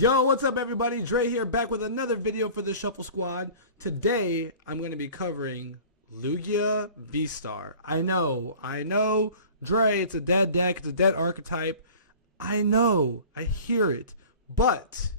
Yo, what's up everybody? Dre here, back with another video for the Shuffle Squad. Today, I'm going to be covering Lugia V-STAR. I know, Dre, it's a dead deck, it's a dead archetype. I know, I hear it. But,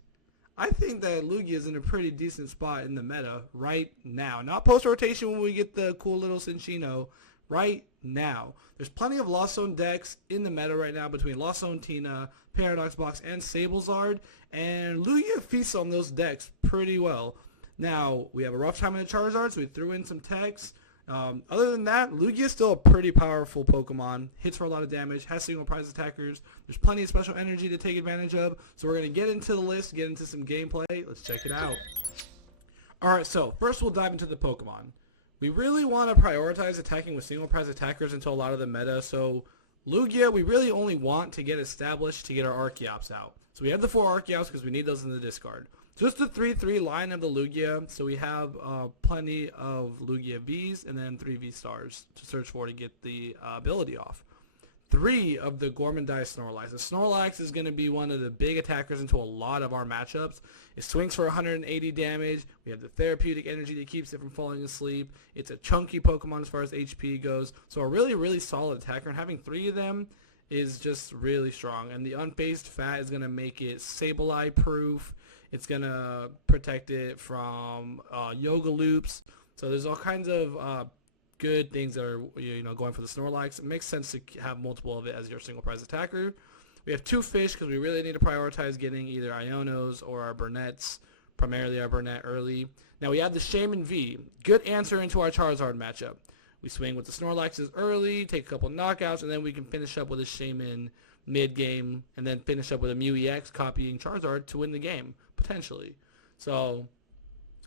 I think that Lugia is in a pretty decent spot in the meta right now. Not post-rotation when we get the cool little Cinccino. Right now. There's plenty of Lost Zone decks in the meta right now between Lost Zone Tina, Paradox Box, and Sablezard, and Lugia feasts on those decks pretty well. Now, we have a rough time in the Charizard, so we threw in some techs. Other than that, Lugia is still a pretty powerful Pokemon, hits for a lot of damage, has single prize attackers, there's plenty of special energy to take advantage of, so we're going to get into the list, get into some gameplay, let's check it out. Alright, so first we'll dive into the Pokemon. We really want to prioritize attacking with single prize attackers until a lot of the meta, so Lugia, we really only want to get established to get our Archeops out. So we have the 4 Archeops because we need those in the discard. So it's the 3-3 line of the Lugia, so we have plenty of Lugia Vs and then 3 V-Stars to search for to get the ability off. 3 of the Gormandai Snorlax. The Snorlax is going to be one of the big attackers into a lot of our matchups. It swings for 180 damage. We have the therapeutic energy that keeps it from falling asleep. It's a chunky Pokemon as far as HP goes. So a really, really solid attacker. And having 3 of them is just really strong. And the unphased fat is going to make it Sableye proof. It's going to protect it from Yoga Loops. So there's all kinds of good things that are going for the Snorlax. It makes sense to have multiple of it as your single prize attacker. We have 2 fish because we really need to prioritize getting either Ionos or our Burnett's, primarily our Burnett early. Now we have the Shaman V. Good answer into our Charizard matchup. We swing with the Snorlaxes early, take a couple knockouts, and then we can finish up with a Shaman mid-game, and then finish up with a Mew EX copying Charizard to win the game, potentially. So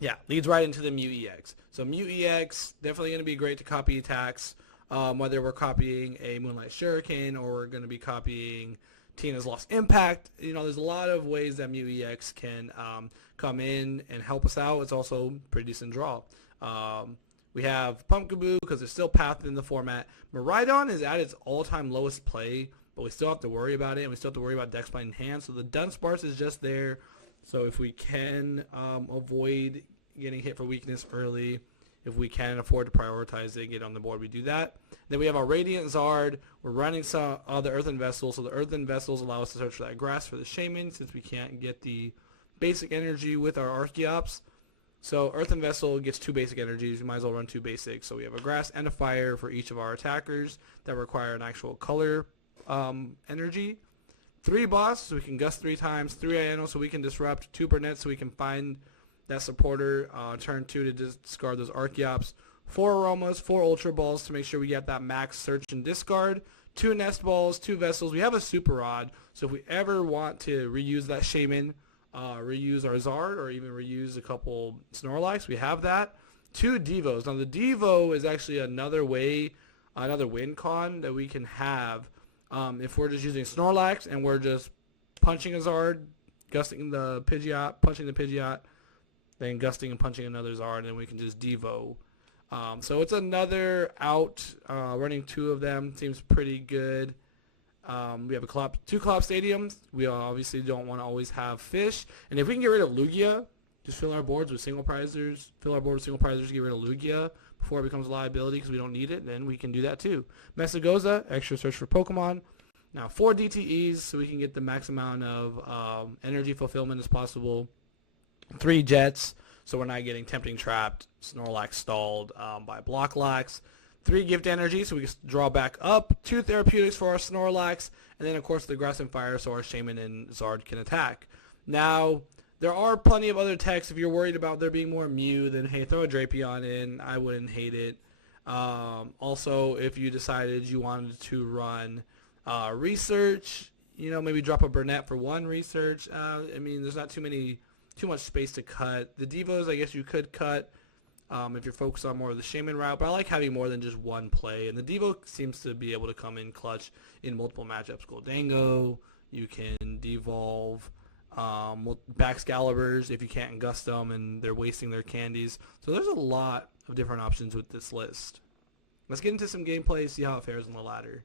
yeah, leads right into the Mew EX. So Mew EX, definitely going to be great to copy attacks, whether we're copying a Moonlight Shuriken or we're going to be copying Tina's Lost Impact. There's a lot of ways that Mew EX can come in and help us out. It's also a pretty decent draw. We have Pumpkaboo because it's still pathed in the format. Miraidon is at its all-time lowest play, but we still have to worry about it, and we still have to worry about Dex Blind in hand. So the Dunsparce is just there. So if we can avoid getting hit for weakness early, if we can afford to prioritize it, get on the board, we do that. Then we have our Radiant Zard. We're running some the Earthen Vessels. So the Earthen Vessels allow us to search for that grass for the Shaman since we can't get the basic energy with our Archeops. So Earthen Vessel gets 2 basic energies. We might as well run 2 basics. So we have a grass and a fire for each of our attackers that require an actual color energy. 3 boss, so we can gust 3 times, 3 Ionos so we can disrupt, 2 Burnett so we can find that supporter, turn 2 to discard those Archeops, 4 Aromas, 4 Ultra Balls to make sure we get that max search and discard, 2 Nest Balls, 2 Vessels. We have a Super Rod, so if we ever want to reuse that Shaman, reuse our Zard, or even reuse a couple Snorlax, we have that. 2 Devos. Now the Devo is actually another way, another win con that we can have. If we're just using Snorlax and we're just punching a Zard, gusting the Pidgeot, punching the Pidgeot, then gusting and punching another Zard, and then we can just Devo. So it's another out. Running 2 of them seems pretty good. We have 2 Clop Stadiums. We obviously don't want to always have fish. And if we can get rid of Lugia, just fill our boards with single prizers, get rid of Lugia before it becomes a liability because we don't need it, then we can do that too. Mesagoza, extra search for Pokemon. Now 4 DTEs so we can get the max amount of energy fulfillment as possible. 3 Jets so we're not getting Tempting Trapped, Snorlax stalled by Blocklax. 3 Gift Energy so we can draw back up. 2 Therapeutics for our Snorlax. And then of course the Grass and Fire so our Shaman and Zard can attack. Now there are plenty of other techs. If you're worried about there being more Mew, then hey, throw a Drapion in. I wouldn't hate it. Also, if you decided you wanted to run research, maybe drop a Burnett for 1 research. There's not too much space to cut. The Devos, I guess you could cut if you're focused on more of the Shaman route, but I like having more than just 1 play. And the Devo seems to be able to come in clutch in multiple matchups. Goldango, you can devolve. Baxcaliburs if you can't gust them and they're wasting their candies. So there's a lot of different options with this list. Let's get into some gameplay, see how it fares on the ladder.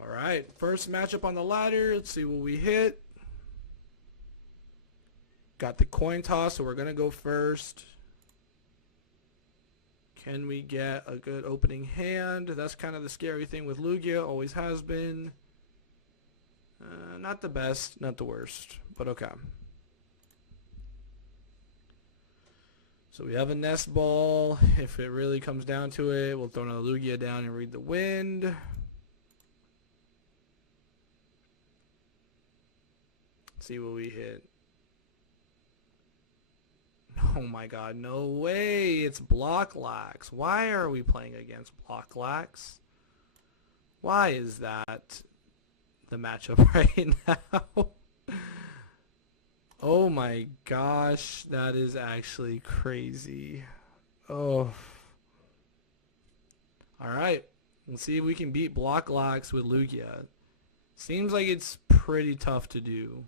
Alright, first matchup on the ladder. Let's see what we hit. Got the coin toss, so we're going to go first. Can we get a good opening hand? That's kind of the scary thing with Lugia, always has been. Not the best, not the worst, but okay. So we have a nest ball. If it really comes down to it, we'll throw another Lugia down and read the wind. Let's see what we hit. Oh my god, no way. It's Block Lax. Why are we playing against Block Lax? Why is that the matchup right now? Oh my gosh, that is actually crazy. Oh. Alright, let's see if we can beat Block Lax with Lugia. Seems like it's pretty tough to do,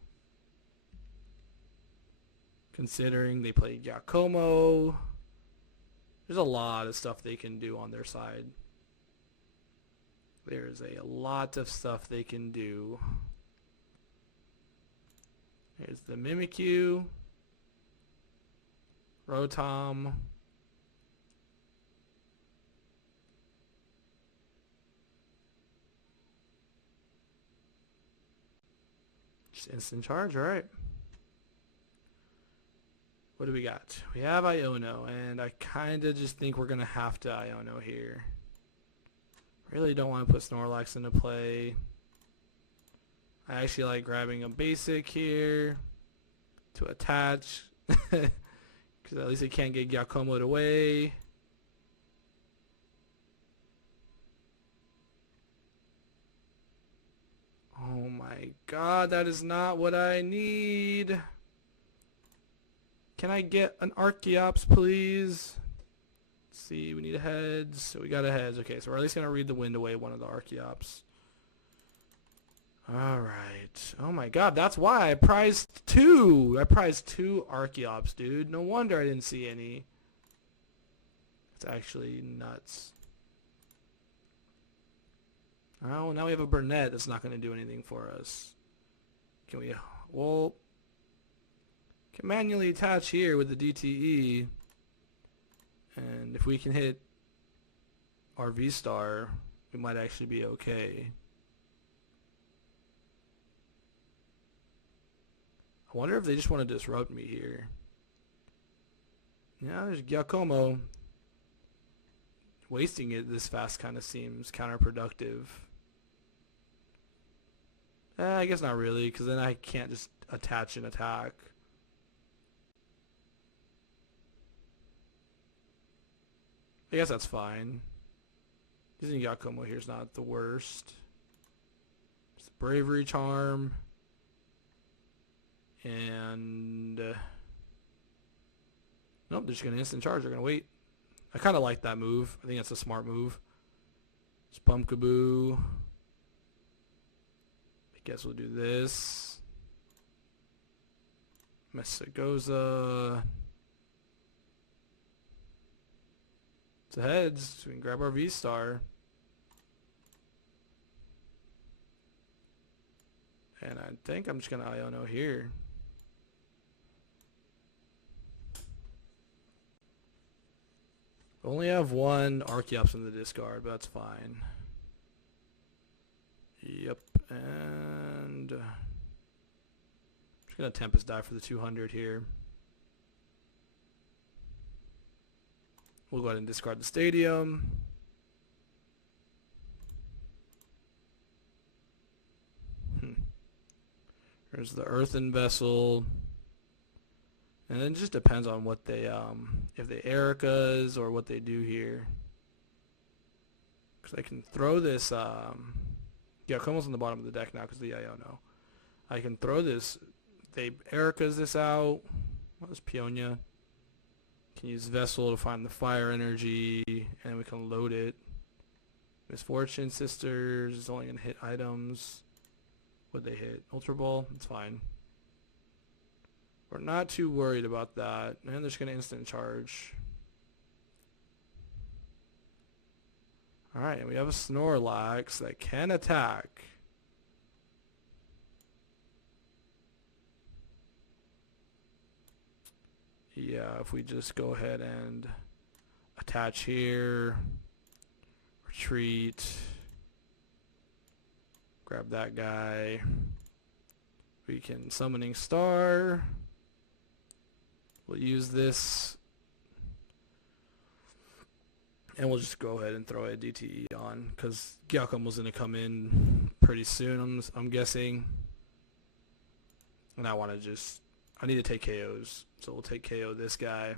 considering they play Giacomo. There's a lot of stuff they can do on their side. There's a lot of stuff they can do. Here's the Mimikyu, Rotom, just instant charge. All right. What do we got? We have Iono, and I kind of just think we're going to have to Iono here. Really don't want to put Snorlax into play. I actually like grabbing a basic here to attach, because at least it can't get Giacomo'd away. Oh my god, that is not what I need. Can I get an Archeops, please? Let's see, we need a heads. So we got a heads. Okay, so we're at least going to read the wind away one of the Archeops. Alright. Oh my god, that's why I prized two. I prized two Archeops, dude. No wonder I didn't see any. It's actually nuts. Oh, now we have a Burnett that's not going to do anything for us. Can we... Well... Can manually attach here with the DTE. And if we can hit our VSTAR, we might actually be okay. I wonder if they just want to disrupt me here. Yeah, there's Giacomo. Wasting it this fast kind of seems counterproductive. I guess not really, because then I can't just attach and attack. I guess that's fine. Using Giacomo here is not the worst. Just Bravery Charm. And nope, they're just going to instant charge. They're going to wait. I kind of like that move. I think that's a smart move. Just Pumpkaboo. I guess we'll do this. Messagoza. It's a heads. So we can grab our VSTAR. And I think I'm just going to Iono here. Only have one Archeops in the discard, but that's fine. Yep, and just gonna Tempest die for the 200 here. We'll go ahead and discard the stadium. There's the Earthen Vessel. And then it just depends on what they, if they Erika's or what they do here. Because I can throw this, Giacomo's on the bottom of the deck now because the Iono. I can throw this, they Erika's this out. What is Peonia? Can use Vessel to find the fire energy, and we can load it. Misfortune Sisters is only going to hit items. Would they hit? Ultra Ball? It's fine. We're not too worried about that. And they're just going to instant charge. Alright, we have a Snorlax that can attack. Yeah, if we just go ahead and attach here, retreat, grab that guy. We can summoning star. We'll use this. And we'll just go ahead and throw a DTE on because Giacomo's going to come in pretty soon, I'm guessing. And I need to take KOs. So we'll take KO this guy.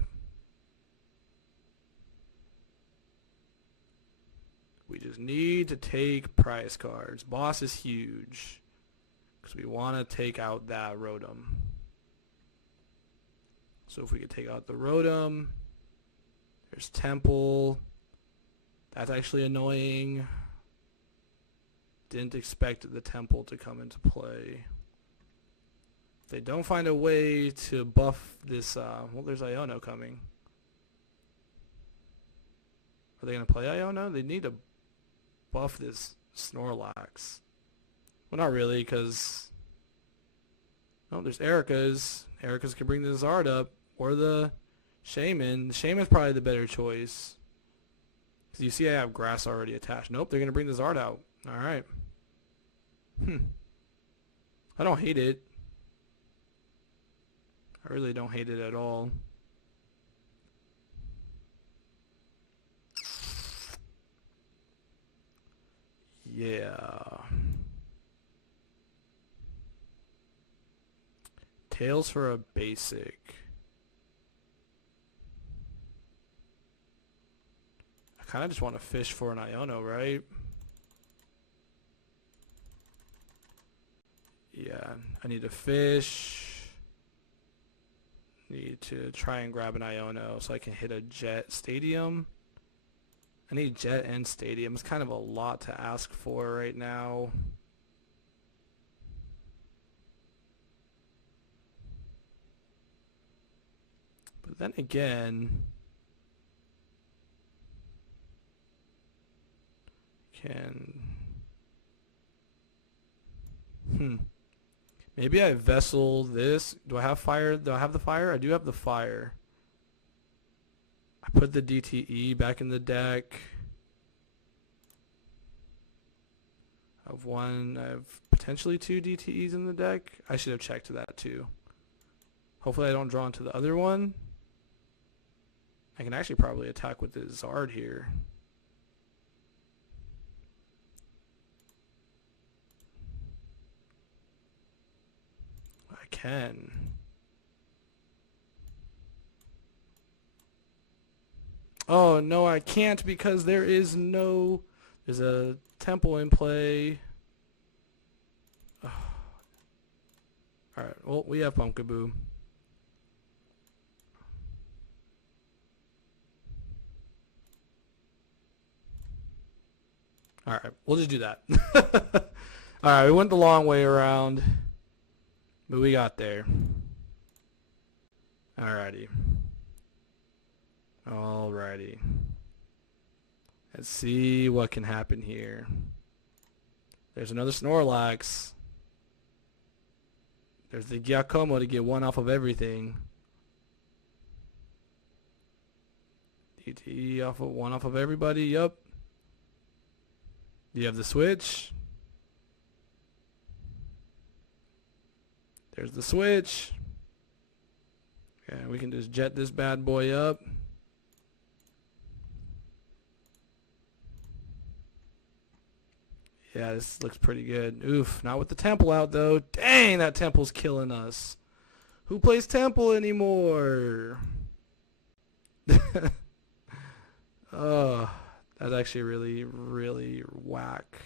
We just need to take prize cards. Boss is huge because we want to take out that Rotom. So if we could take out the Rotom, there's Temple. That's actually annoying. Didn't expect the Temple to come into play. If they don't find a way to buff this, well, there's Iono coming. Are they going to play Iono? They need to buff this Snorlax. Well, not really, because... Oh, there's Erica's. Erica's can bring the Zard up, or the Shaman. The Shaman's probably the better choice. Because you see I have grass already attached. Nope, they're going to bring the Zard out. Alright. I don't hate it. I really don't hate it at all. Yeah. Tails for a basic. I kind of just want to fish for an Iono, right? Yeah, I need to fish. Need to try and grab an Iono so I can hit a Jet Stadium. I need Jet and Stadium. It's kind of a lot to ask for right now. But then again, maybe I Vessel this. Do I have fire? Do I have the fire? I do have the fire. I put the DTE back in the deck. I have potentially 2 DTEs in the deck. I should have checked that too. Hopefully I don't draw into the other one. I can actually probably attack with the Zard here. I can. Oh, no, I can't because there's a Temple in play. Oh. Alright, well, we have Pumpkaboo. Alright, we'll just do that. Alright, we went the long way around, but we got there. Alrighty. Alrighty. Let's see what can happen here. There's another Snorlax. There's the Giacomo to get one off of everything. DT off of one off of everybody, yup. You have the switch. There's the switch. Okay, we can just jet this bad boy up. Yeah, this looks pretty good. Oof, not with the Temple out though. Dang, that Temple's killing us. Who plays Temple anymore? Oh, that's actually really, really whack.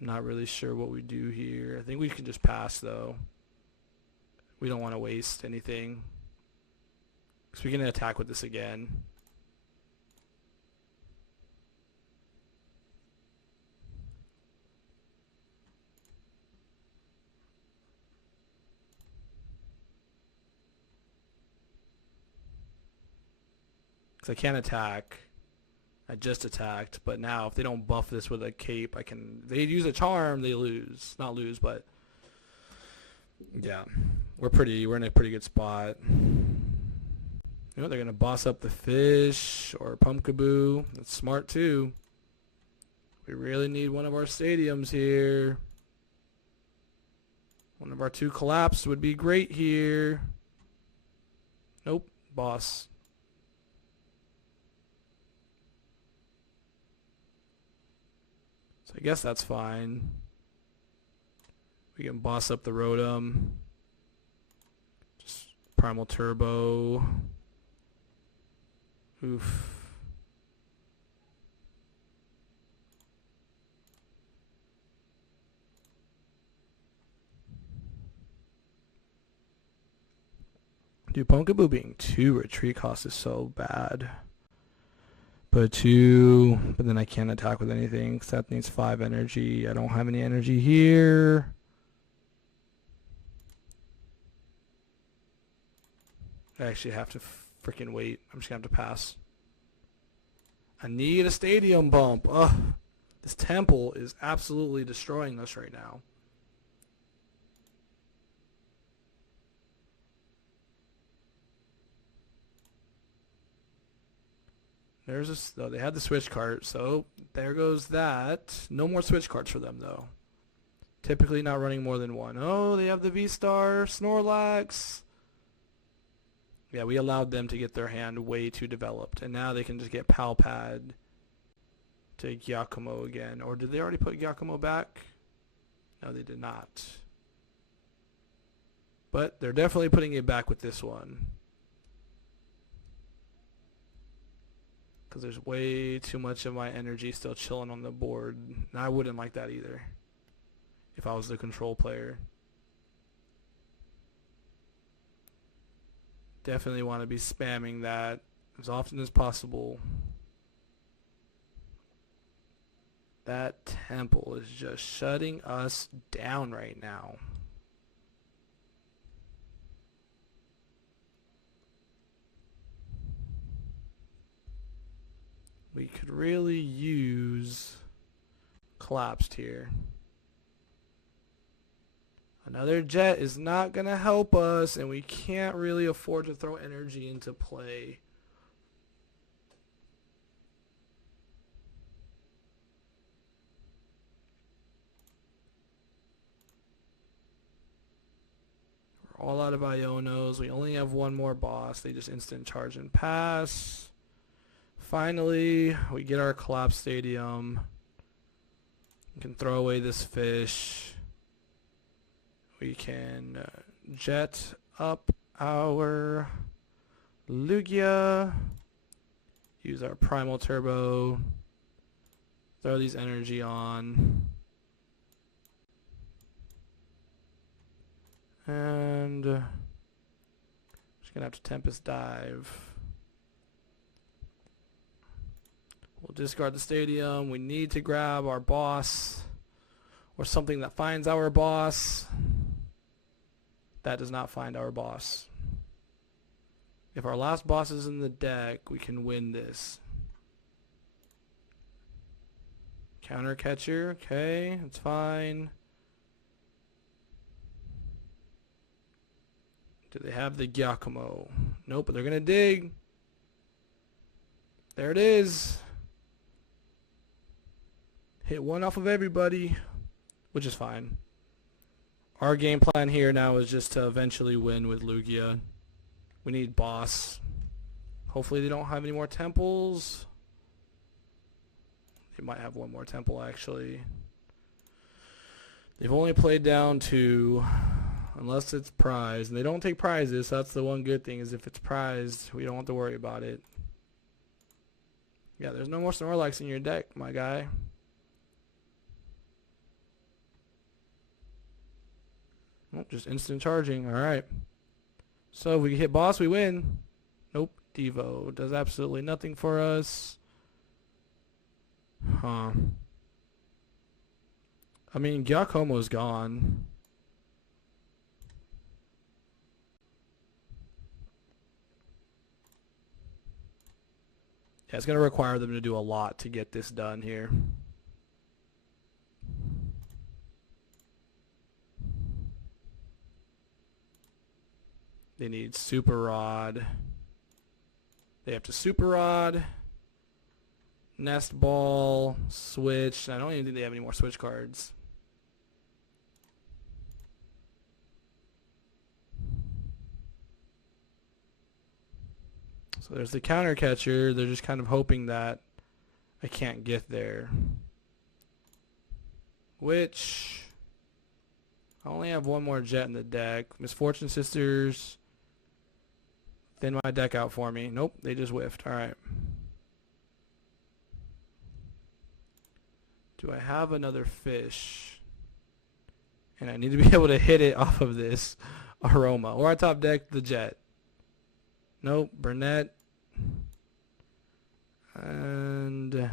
Not really sure what we do here. I think we can just pass though. We don't want to waste anything. Because we can attack with this again. I can't attack. I just attacked, but now if they don't buff this with a cape, I can. They use a charm, they lose. Not lose, but yeah. We're in a pretty good spot. You know, they're gonna boss up the fish or Pumpkaboo. That's smart too. We really need one of our stadiums here. One of our 2 collapse would be great here. Nope, boss. So I guess that's fine. We can boss up the Rotom. Just Primal Turbo. Oof. Dude, Pumpkaboo being 2 retreat cost is so bad. But then I can't attack with anything because that needs 5 energy. I don't have any energy here. I actually have to freaking wait. I'm just going to have to pass. I need a stadium bump. Ugh. This temple is absolutely destroying us right now. Oh, they had the switch cart, so there goes that. No more switch carts for them, though. Typically not running more than 1. Oh, they have the VSTAR, Snorlax. Yeah, we allowed them to get their hand way too developed, and now they can just get Palpad to Giacomo again. Or did they already put Giacomo back? No, they did not. But they're definitely putting it back with this one. Because there's way too much of my energy still chilling on the board. And I wouldn't like that either if I was the control player. Definitely want to be spamming that as often as possible. That temple is just shutting us down right now. We could really use collapsed here. Another jet is not going to help us, and we can't really afford to throw energy into play. We're all out of Ionos. We only have 1 more boss. They just instant charge and pass. Finally, we get our collapse stadium. We can throw away this fish. We can jet up our Lugia. Use our Primal Turbo. Throw these energy on. And just going to have to Tempest Dive. We'll discard the stadium. We need to grab our boss or something that finds our boss. That does not find our boss. If our last boss is in the deck, we can win this. Counter catcher. Okay, that's fine. Do they have the Giacomo? Nope, but they're going to dig. There it is. Hit 1 off of everybody, which is fine. Our game plan here now is just to eventually win with Lugia. We need boss. Hopefully they don't have any more temples. They might have 1 more temple, actually. They've only played down 2, unless it's prized. And they don't take prizes, so that's the one good thing, is if it's prized, we don't have to worry about it. Yeah, there's no more Snorlax in your deck, my guy. Oh, just instant charging. Alright. So if we hit boss, we win. Nope. Devo does absolutely nothing for us. Huh. I mean, Giacomo's gone. Yeah, it's going to require them to do a lot to get this done here. They need Super Rod. They have to Super Rod, Nest Ball, Switch. I don't even think they have any more Switch cards. So there's the counter catcher. They're just kind of hoping that I can't get there. Which, I only have one more jet in the deck. Misfortune Sisters. Thin my deck out for me. Nope, they just whiffed. Alright. Do I have another fish? And I need to be able to hit it off of this Aroma. Or I top deck the jet. Nope, Burnett. And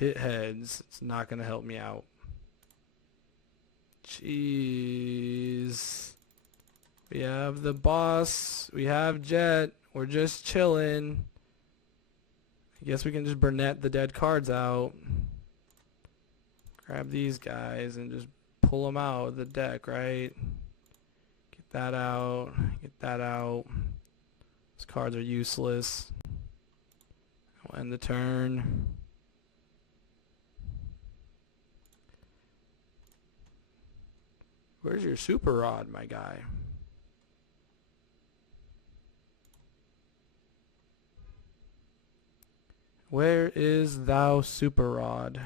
hit heads. It's not going to help me out. Jeez. We have the boss. We have Jet. We're just chilling. I guess we can just Burnett the dead cards out. Grab these guys and just pull them out of the deck, right? Get that out. Get that out. These cards are useless. I'll end the turn. Where's your Super Rod, my guy? Where is thou Super Rod?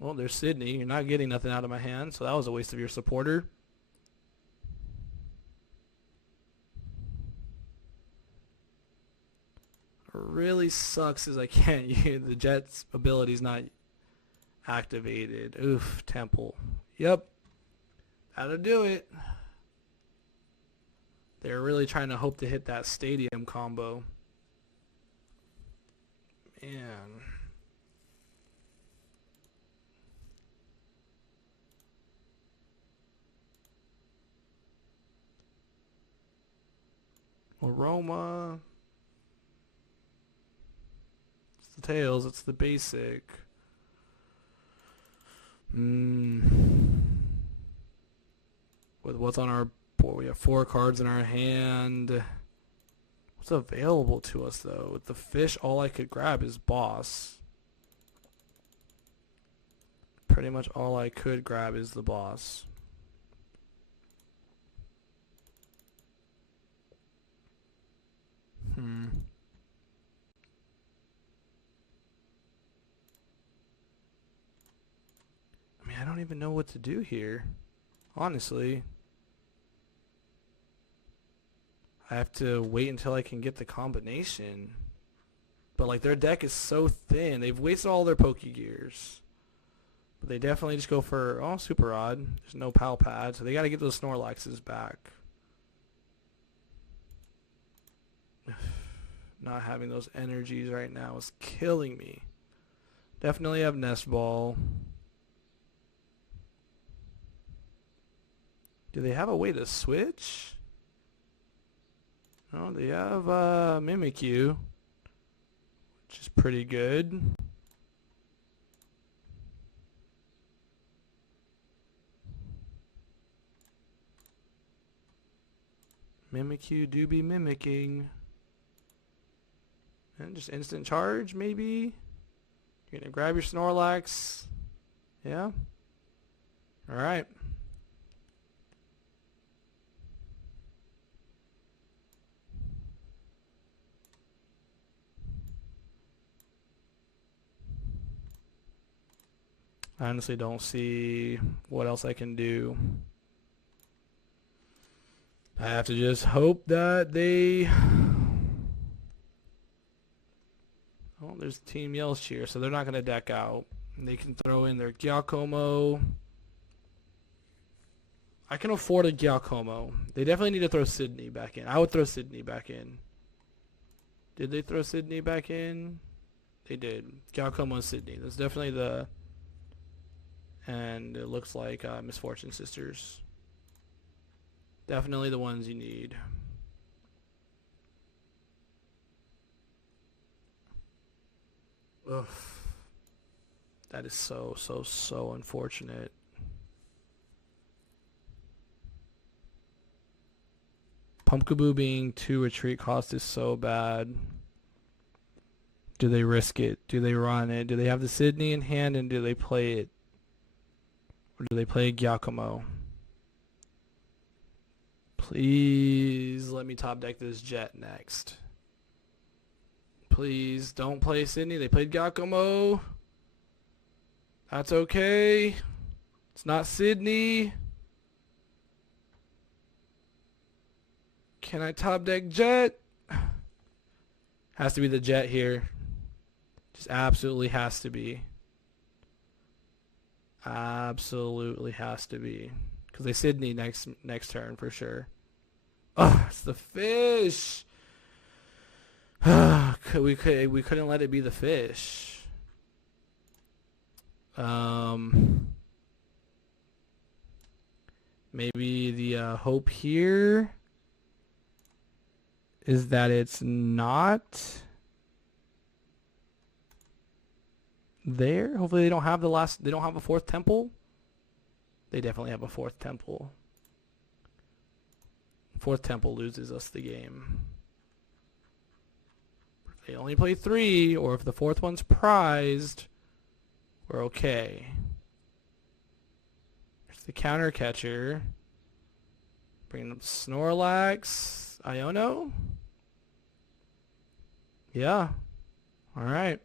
Well, there's Sydney. You're not getting nothing out of my hand, so that was a waste of your supporter. What really sucks is I can't use the Jet's ability's not activated. Oof, Temple. Yep. That'll do it. They're really trying to hope to hit that stadium combo. Man. Aroma. It's the tails. It's the basic. With what's on our board, we have 4 cards in our hand. What's available to us though? With the fish, all I could grab is boss. Pretty much all I could grab is the boss. I mean, I don't even know what to do here. Honestly. I have to wait until I can get the combination. But like their deck is so thin. They've wasted all their Pokegears. But they definitely just go for, oh, Super Rod. There's no Pal Pad. So they got to get those Snorlaxes back. Not having those energies right now is killing me. Definitely have Nest Ball. Do they have a way to switch? Oh, they have Mimikyu, which is pretty good. Mimikyu do be mimicking. And just instant charge, maybe? You're going to grab your Snorlax. Yeah? Alright. I honestly don't see what else I can do. I have to just hope that they... Oh, there's Team Yelch here, so they're not going to deck out. And they can throw in their Giacomo. I can afford a Giacomo. They definitely need to throw Sydney back in. I would throw Sydney back in. Did they throw Sydney back in? They did. Giacomo and Sydney. That's definitely the... And it looks like Misfortune Sisters. Definitely the ones you need. Ugh. That is so unfortunate. Pumpkaboo being 2 retreat cost is so bad. Do they risk it? Do they run it? Do they have the Sydney in hand and do they play it? Or do they play Giacomo? Please let me top deck this Jet next. Please don't play Sydney. They played Giacomo. That's okay. It's not Sydney. Can I top deck Jet? Has to be the Jet here. Just absolutely has to be. Absolutely has to be. Because they Sydney next turn for sure. Oh, it's the fish. we couldn't let it be the fish. Maybe the hope here is that it's not there. Hopefully they don't have a 4th temple. They definitely have a 4th temple. 4th temple loses us the game. If they only play 3, or if the 4th one's prized, we're okay. There's the counter catcher. Bringing up Snorlax. Iono? Yeah. Alright.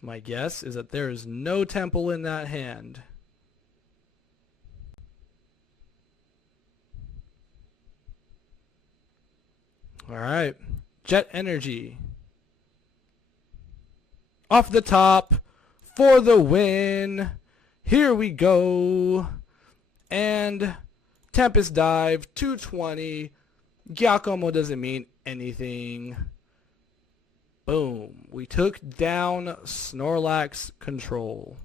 My guess is that there is no temple in that hand. Alright. Jet Energy. Off the top for the win. Here we go. And Tempest Dive, 220. Giacomo doesn't mean anything. Boom. We took down Snorlax Control.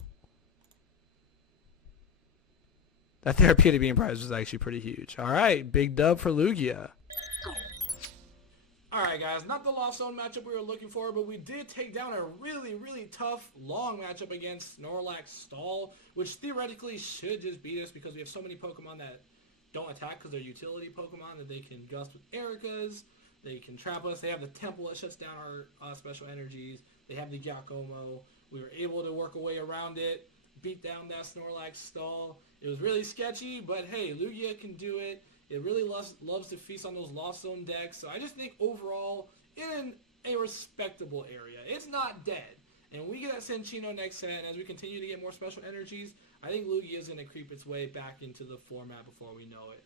That therapeutic being prize was actually pretty huge. Alright, big dub for Lugia. Alright guys, not the Lost Zone matchup we were looking for, but we did take down a really, really tough, long matchup against Snorlax Stall, which theoretically should just beat us because we have so many Pokemon that don't attack because they're utility Pokemon that they can gust with Ericas, they can trap us, they have the Temple that shuts down our special energies, they have the Giacomo. We were able to work a way around it, beat down that Snorlax Stall. It was really sketchy, but hey, Lugia can do it. It really loves to feast on those Lost Zone decks. So I just think overall, in a respectable area. It's not dead. And when we get that Cinccino next set, and as we continue to get more special energies, I think Lugia is going to creep its way back into the format before we know it.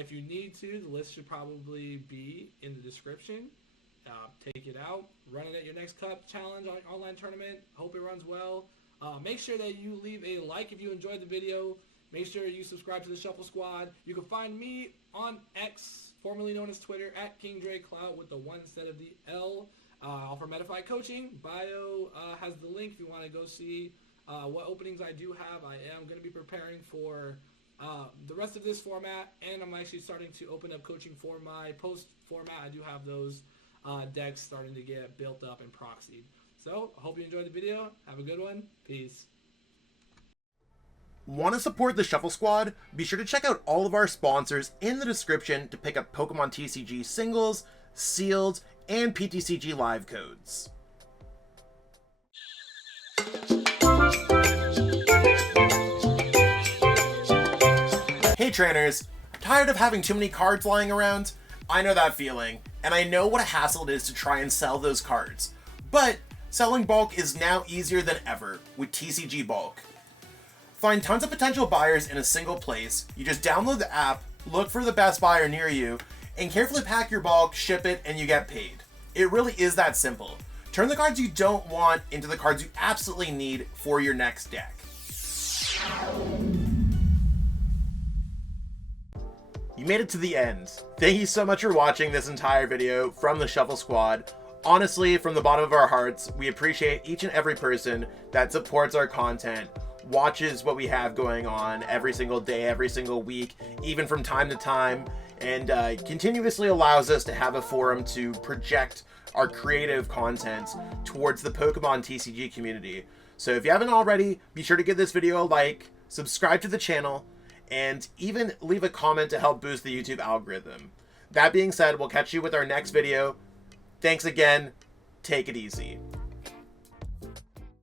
If you need to, the list should probably be in the description. Take it out. Run it at your next Cup Challenge online tournament. Hope it runs well. Make sure that you leave a like if you enjoyed the video. Make sure you subscribe to the Shuffle Squad. You can find me on X, formerly known as Twitter, at KingDreClout with the 1 instead of the L. Offer Metafight coaching. Bio has the link if you want to go see what openings I do have. I am going to be preparing for the rest of this format, and I'm actually starting to open up coaching for my post format. I do have those decks starting to get built up and proxied. So, I hope you enjoyed the video. Have a good one. Peace. Want to support the Shuffle Squad? Be sure to check out all of our sponsors in the description to pick up Pokemon TCG singles, sealed, and PTCG live codes. Hey trainers, tired of having too many cards lying around? I know that feeling, and I know what a hassle it is to try and sell those cards. But selling bulk is now easier than ever with TCG Bulk. Find tons of potential buyers in a single place. You just download the app, look for the best buyer near you, and carefully pack your bulk, ship it, and you get paid. It really is that simple. Turn the cards you don't want into the cards you absolutely need for your next deck. You made it to the end. Thank you so much for watching this entire video from the Shuffle Squad. Honestly, from the bottom of our hearts, we appreciate each and every person that supports our content, watches what we have going on every single day, every single week, even from time to time, and continuously allows us to have a forum to project our creative content towards the Pokemon TCG community. So if you haven't already, be sure to give this video a like, subscribe to the channel, and even leave a comment to help boost the YouTube algorithm. That being said, we'll catch you with our next video. Thanks again. Take it easy.